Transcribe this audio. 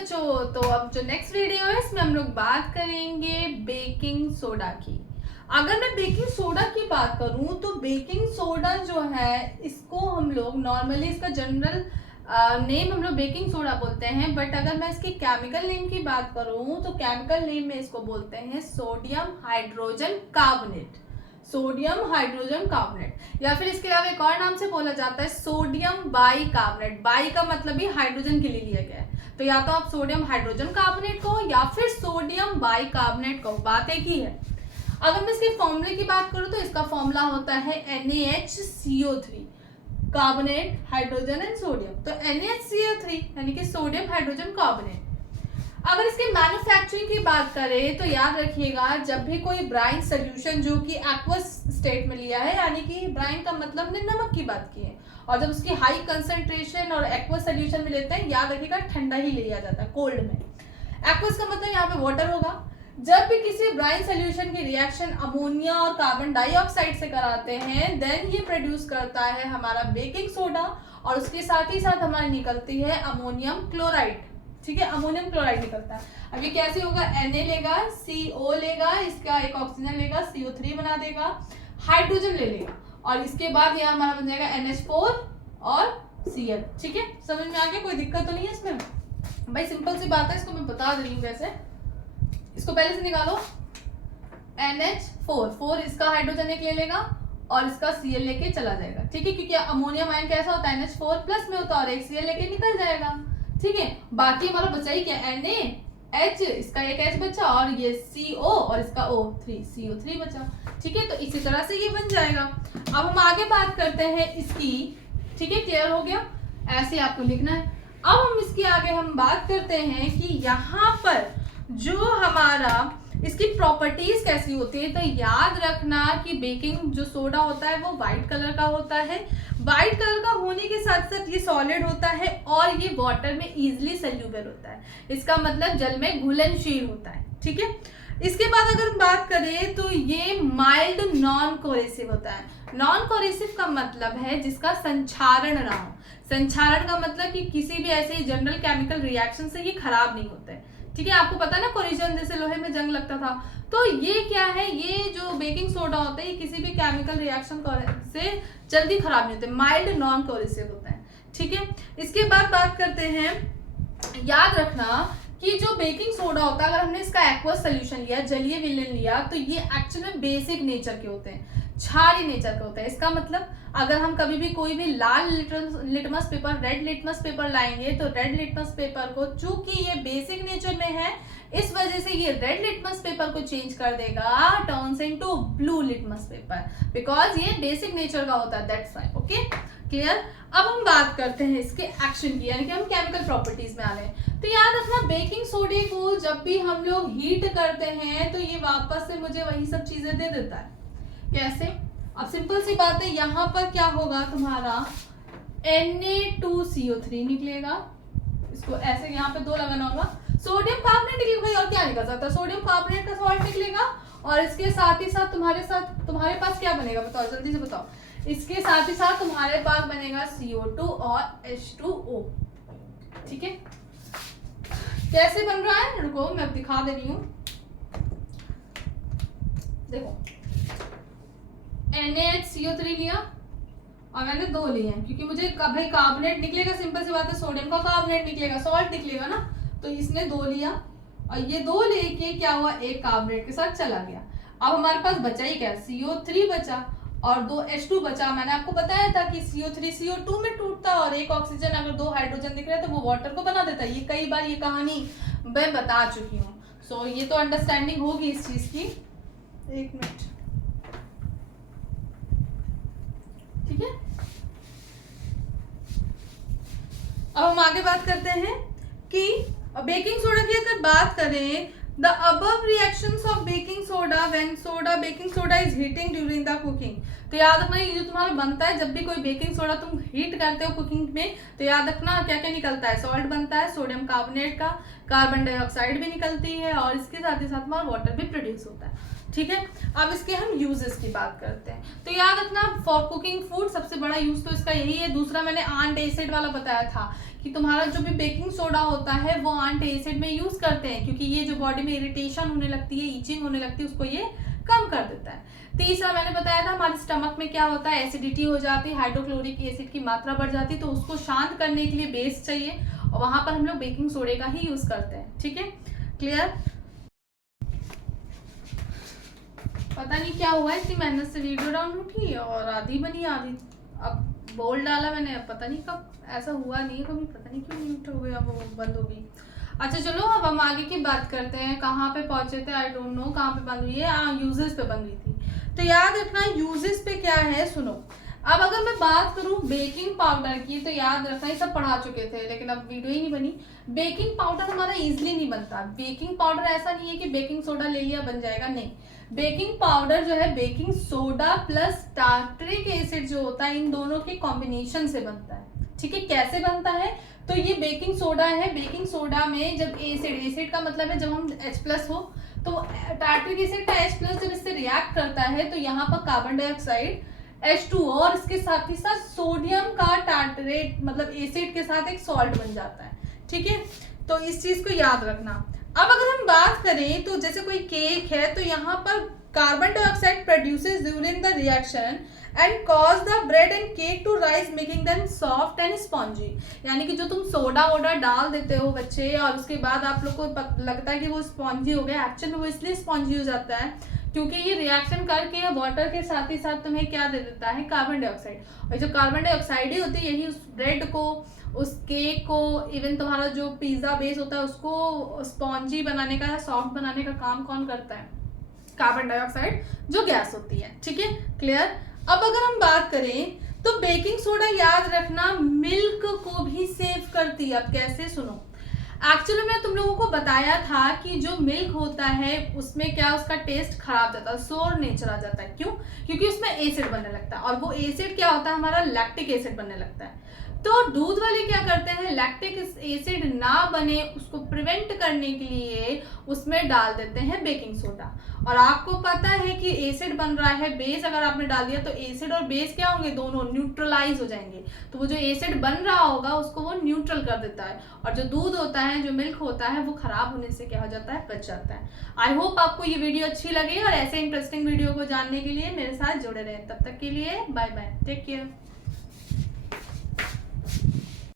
बच्चों, तो अब जो नेक्स्ट वीडियो है इसमें हम लोग बात करेंगे बेकिंग सोडा की। अगर मैं बेकिंग सोडा की बात करूं तो बेकिंग सोडा जो है इसको हम लोग नॉर्मली इसका जनरल नेम हम लोग बेकिंग सोडा बोलते हैं, बट अगर मैं इसकी केमिकल नेम की बात करूं तो केमिकल नेम में इसको बोलते हैं sodium hydrogen carbonate. Sodium hydrogen carbonate या फिर इसके अलावा एक और नाम से बोला जाता है सोडियम बाई कार्बोनेट। बाई का मतलब भी हाइड्रोजन के लिए लिया गया है, तो या तो आप सोडियम हाइड्रोजन कार्बोनेट कहो या फिर सोडियम बाई कार्बोनेट कहो, बात एक ही है। अगर मैं इसके फॉर्मूले की बात करूं तो इसका फॉर्मूला होता है NaHCO3, carbonate hydrogen and sodium. तो NaHCO3 यानी कि सोडियम हाइड्रोजन कार्बोनेट। अगर इसके मैन्युफैक्चरिंग की बात करें तो याद रखिएगा, जब भी कोई ब्राइन सोल्यूशन जो कि एक्वस स्टेट में लिया है, यानी कि ब्राइन का मतलब हमने नमक की बात की है, और जब उसकी हाई कंसंट्रेशन और एक्वस सोल्यूशन में लेते हैं, याद रखिएगा ठंडा ही लिया जाता है, कोल्ड में। एक्वस का मतलब यहाँ पे वाटर होगा। जब भी किसी ब्राइन सोल्यूशन की रिएक्शन अमोनिया और कार्बन डाइऑक्साइड से कराते हैं, देन ये प्रोड्यूस करता है हमारा बेकिंग सोडा, और उसके साथ ही साथ हमारी निकलती है अमोनियम क्लोराइड। ठीक है, अमोनियम क्लोराइड निकलता है। अब ये कैसे होगा, Na लेगा, CO लेगा, इसका एक ऑक्सीजन लेगा, CO3 बना देगा, हाइड्रोजन ले लेगा, और इसके बाद ये हमारा बन जाएगा NH4 और Cl। ठीक है, समझ में आ गया? कोई दिक्कत तो नहीं है इसमें भाई, सिंपल सी बात है, इसको मैं बता दे रही हूँ कैसे। इसको पहले से निकालो, NH4 इसका हाइड्रोजन एक ले लेगा और इसका Cl लेके चला जाएगा। ठीक है, क्योंकि अमोनियम आयन कैसा होता है, NH4 प्लस में होता है, और एक Cl लेके निकल जाएगा। ठीक है, बाकी हमारा बचा ही क्या, NaH, इसका एक H बचा, और ये CO और इसका O3, CO3 बचा। ठीक है, तो इसी तरह से ये बन जाएगा। अब हम आगे बात करते हैं इसकी। ठीक है, क्लियर हो गया? ऐसे आपको लिखना है। अब हम इसके आगे हम बात करते हैं कि यहाँ पर जो हमारा इसकी प्रॉपर्टीज कैसी होती है। तो याद रखना कि बेकिंग जो सोडा होता है वो व्हाइट कलर का होता है। व्हाइट कलर का होने के साथ साथ ये सॉलिड होता है और ये वाटर में इजीली सोल्यूबल होता है। इसका मतलब जल में घुलनशील होता है। ठीक है, इसके बाद अगर हम बात करें तो ये माइल्ड नॉन कोरेसिव होता है। नॉन कोरेसिव का मतलब है जिसका संक्षारण ना हो। संक्षारण का मतलब कि किसी भी ऐसे जनरल केमिकल रिएक्शन से ये खराब नहीं होता है। ठीक है, आपको पता है ना, कोरिजन जैसे लोहे में जंग लगता था, तो ये क्या है, ये जो बेकिंग सोडा होता है ये किसी भी केमिकल रिएक्शन से जल्दी खराब नहीं होते, माइल्ड नॉन कोरेसिव होता है। ठीक है, इसके बाद बात करते हैं, याद रखना कि जो बेकिंग सोडा होता है, अगर हमने इसका एक्वस सोल्यूशन लिया, जलीय विलयन लिया, तो ये एक्चुअल में बेसिक नेचर के होते हैं, क्षारीय नेचर का होता है। इसका मतलब अगर हम कभी भी कोई भी लाल litmus paper, red litmus paper लाएंगे, तो रेड लिटमस पेपर को, चूंकि ये बेसिक नेचर में है, इस वजह से ये रेड लिटमस पेपर को चेंज कर देगा, turns into blue litmus paper, because ये बेसिक नेचर का होता है, दैट्स व्हाई। Okay, clear? अब हम बात करते हैं इसके एक्शन की, यानी कि हम केमिकल प्रॉपर्टीज में आ रहे हैं। तो याद रखना, बेकिंग सोडे को जब भी हम लोग हीट करते हैं तो ये वापस से मुझे वही सब चीजें दे देता है। कैसे? अब सिंपल सी बात है, यहाँ पर क्या होगा तुम्हारा Na2CO3 निकलेगा, इसको ऐसे यहाँ पे दो लगाना होगा, सोडियम कार्बोनेट निकलेगा भाई, और क्या निकल सकता है, सोडियम कार्बोनेट का सॉल्ट निकलेगा, और इसके साथ ही साथ तुम्हारे पास क्या बनेगा, बताओ जल्दी से बताओ। इसके साथ ही साथ तुम्हारे पास बनेगा CO2 और H2O। ठीक है, कैसे बन रहा है, रुको मैं अब दिखा दे रही हूँ। देखो, NaHCO3 लिया और मैंने दो लिए हैं, क्योंकि मुझे भाई कार्बोनेट निकलेगा, सिंपल सी बात है, सोडियम का कार्बोनेट निकलेगा, सॉल्ट निकलेगा ना, तो इसने दो लिया, और ये दो लेके क्या हुआ, एक कार्बोनेट के साथ चला गया। अब हमारे पास बचा ही क्या, CO3 बचा और दो H2 बचा। मैंने आपको बताया था कि CO3 CO2 में टूटता है, और एक ऑक्सीजन, अगर दो हाइड्रोजन दिख रहे हैं तो वो वाटर को बना देता है। ये कई बार ये कहानी मैं बता चुकी हूँ, सो ये तो अंडरस्टैंडिंग होगी इस चीज की। एक मिनट, ठीक है। अब हम आगे बात करते हैं कि बेकिंग सोडा की अगर बात करें, the above reactions of baking soda when baking soda is heating during the cooking. तो याद रखना, ये जो तुम्हारा बनता है, जब भी कोई बेकिंग सोडा तुम हीट करते हो कुकिंग में, तो याद रखना क्या क्या निकलता है, सॉल्ट बनता है, सोडियम कार्बोनेट का, कार्बन डाइऑक्साइड भी निकलती है, और इसके साथ ही साथ हमारा वाटर भी प्रोड्यूस होता है। ठीक है, अब इसके हम यूजेस की बात करते हैं। तो याद रखना फॉर कुकिंग फूड सबसे बड़ा यूज तो इसका यही है। दूसरा मैंने आंट एसिड वाला बताया था कि तुम्हारा जो भी बेकिंग सोडा होता है वो आंट एसिड में यूज करते हैं, क्योंकि ये जो बॉडी में इरिटेशन होने लगती है, ईचिंग होने लगती है, उसको ये कम कर देता है। तीसरा मैंने बताया था हमारे स्टमक में क्या होता है, एसिडिटी हो जाती है, हाइड्रोक्लोरिक एसिड की मात्रा बढ़ जाती है, तो उसको शांत करने के लिए बेस चाहिए, और वहां पर हम लोग बेकिंग सोडे का ही यूज करते हैं। ठीक है, क्लियर। पता नहीं क्या हुआ, इतनी मेहनत से वीडियो डाउनलोड की और आधी बनी आधी, अब बोल डाला मैंने, अब पता नहीं कब, ऐसा हुआ नहीं कभी, पता नहीं क्यों म्यूट हो गया, वो बंद हो गई। अच्छा चलो अब हम आगे की बात करते हैं, कहाँ पे पहुंचे थे, आई डोंट नो कहाँ पे बंद हुई है, यूजेस पे बंद हुई थी। तो याद रखना यूजेस पे क्या है, सुनो। अब अगर मैं बात करूं बेकिंग पाउडर की, तो याद रखना ये सब पढ़ा चुके थे लेकिन अब वीडियो ही नहीं बनी। बेकिंग पाउडर हमारा इजीली नहीं बनता। बेकिंग पाउडर ऐसा नहीं है कि बेकिंग सोडा ले लिया बन जाएगा, नहीं। बेकिंग पाउडर जो है baking soda plus tartaric acid जो होता है, इन दोनों के कॉम्बिनेशन से बनता है। ठीक है, कैसे बनता है, तो ये बेकिंग सोडा है, बेकिंग सोडा में जब एसिड, एसिड का मतलब है जब हम H+ हो, तो टार्टरिक एसिड का H+ जब इससे रिएक्ट करता है तो यहाँ पर कार्बन डाइऑक्साइड H2O और इसके साथ ही साथ सोडियम का टार्टरेट मतलब एसिड के साथ एक सॉल्ट बन जाता है। ठीक है, तो इस चीज को याद रखना। अब अगर हम बात करें तो जैसे कोई केक है, तो यहाँ पर carbon dioxide produces during the reaction and cause the bread and cake to rise making them soft and spongy. यानी कि जो तुम सोडा वोडा डाल देते हो बच्चे और उसके बाद आप लोग को लगता है कि वो स्पॉन्जी हो गया, एक्चुअली वो इसलिए स्पॉन्जी हो जाता है क्योंकि ये रिएक्शन करके वाटर के साथ ही साथ तुम्हें क्या दे देता है, कार्बन डाइऑक्साइड। और जो कार्बन डाइऑक्साइड ही होती है यही उस ब्रेड को, उस केक को, इवन तुम्हारा जो पिज्जा बेस होता है उसको स्पॉन्जी बनाने का, सॉफ्ट बनाने का काम कौन करता है, कार्बन डाइऑक्साइड जो गैस होती है। ठीक है, क्लियर। अब अगर हम बात करें तो बेकिंग सोडा याद रखना मिल्क को भी सेव करती है। अब कैसे, सुनो। एक्चुअली मैं तुम लोगों को बताया था कि जो मिल्क होता है उसमें क्या, उसका टेस्ट खराब जाता है, सोर नेचर आ जाता है। क्यों? क्योंकि उसमें एसिड बनने लगता है, और वो एसिड क्या होता है, हमारा लैक्टिक एसिड बनने लगता है। तो दूध वाले क्या करते हैं, लैक्टिक एसिड ना बने उसको प्रिवेंट करने के लिए उसमें डाल देते हैं बेकिंग सोडा। और आपको पता है कि एसिड बन रहा है, बेस अगर आपने डाल दिया तो एसिड और बेस क्या होंगे, दोनों न्यूट्रलाइज हो जाएंगे। तो वो जो एसिड बन रहा होगा उसको वो न्यूट्रल कर देता है, और जो दूध होता है, जो मिल्क होता है, वो खराब होने से क्या हो जाता है, बच जाता है। आई होप आपको ये वीडियो अच्छी लगे, और ऐसे इंटरेस्टिंग वीडियो को जानने के लिए मेरे साथ जुड़े रहें। तब तक के लिए बाय बाय, टेक केयर।